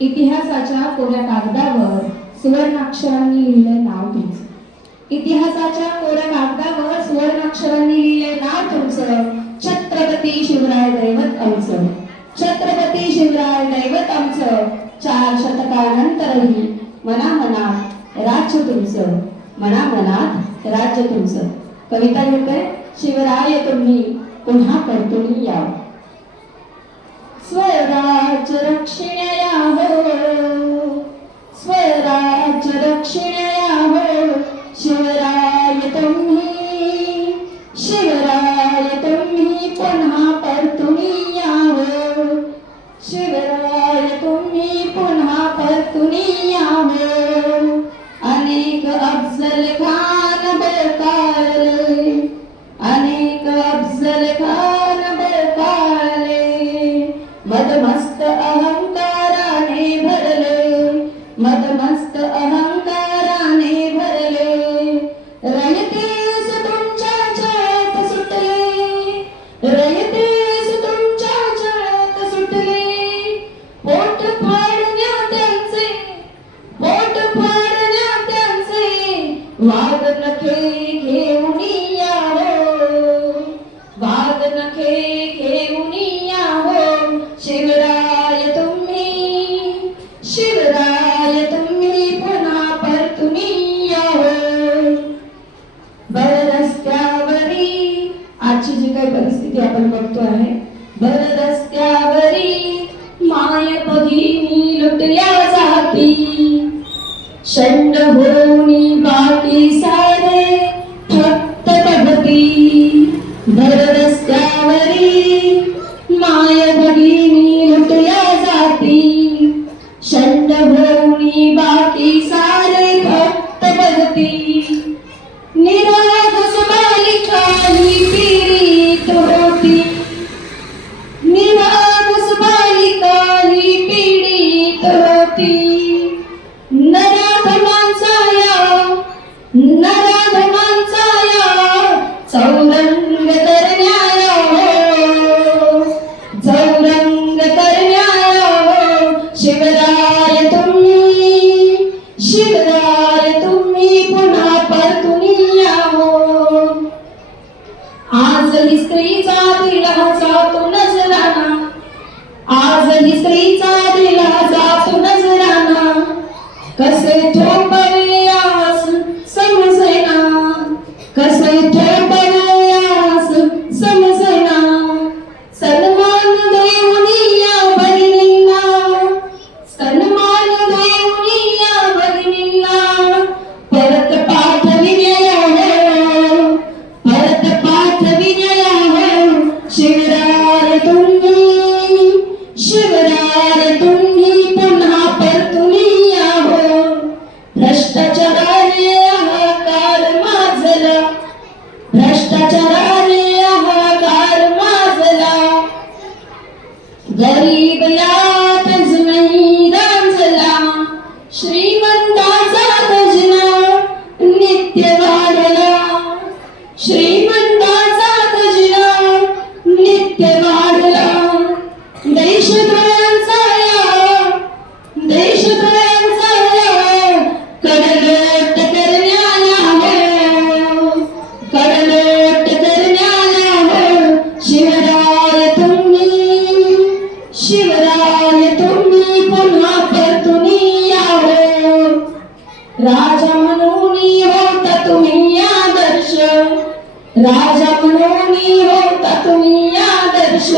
इतिहासाच्या कोऱ्या कागदावर सुवर्णाक्षरांनी लिहिलंय नाव तुमचं. इतिहासाच्या कोऱ्या कागदावर सुवर्णाक्षरांनी लिहिलंय नाव तुमचं. छत्रपती शिवराय दैवत आमचं. छत्रपती शिवराय दैवत आमचं. 4 शतकानंतरही मनामनात राज्य तुमचं. मनामनात राज्य तुमचं. कविता लिहिते शिवराय तुम्ही पुन्हा परतून या. स्वराज्य रक्षिण्या हो, स्वराज्य रक्षिण्या हो, शिवराय तुम्ही, शिवराय तुम्ही पुन्हा परतून या हो, शिवराय तुम्ही पुन्हा परतून या हो. अनेक अफजल खान बळकावले, अनेक अफजल खान बळकावले, मदमस्त अहंकाराने भरले, मदमस्त अहंकाराने भरले. रयतेस तुमच्या छळात सुटले, रयतेस तुमच्या छळात सुटले. पोट फाडण्या त्यांचे, पोट फाडण्या त्यांचे, वाघ नखे घेऊन या हो, वाघ नखे घेऊन या हो. शिवराय तुम्ही, शिवराय तुम्ही पुन्हा परतून या हो. भर रस्त्यावरी आजची जी काही परिस्थिती आपण बघतो आहे, भर रस्त्यावरी माय भगिनी लुटल्या जाती, शंड होऊनी बाकी सारे फक्त बघती. भर रस्त्यावरी माय भगिनी लुटल्या जाती, शंड होऊनी बाकी सारे फक्त बघती. निरागस बालिका ही पीडित होती, निरागस बालिका ही पीडित होती. नराधमांचा चौरंग करण्याला हो, चौरंग करण्याला हो. शिवराय तुम्ही, शिवराय तुम्ही पुन्हा परतून या हो. आजही स्त्रीचा दिला जातो नजराना, आजही स्त्रीचा दिला जातो नजराना. कसे थोपवे आस समजेना, कसे थोपवे आस समजेना. सन्मान देऊन या भगिनींना, सन्मान देऊन या भगिनींना. परत पाठविण्या हो, परत पाठविण्या हो. शिवराय तुम्ही, शिवराय तुम्ही पुन्हा परतून या हो. भ्रष्टाचाराने हाहाकार माजला, भ्रष्टाचाराने हाहाकार माजला. गरीब यातच नाही रांजला, श्रीमंताचा खजिना नित्य वाढला, श्रीमंताचा खजिना नित्य वाढला. देशद्रोहांचा या, देशद्रोहांचा या कडलोट करण्याला हो, कडलोट करण्याला हो. शिवराय तुम्ही, शिवराय तुम्ही पुन्हा परतून या हो. राजा म्हणून होता तुम्ही आदर्श, राजा म्हणून होता तुम्ही आदर्श.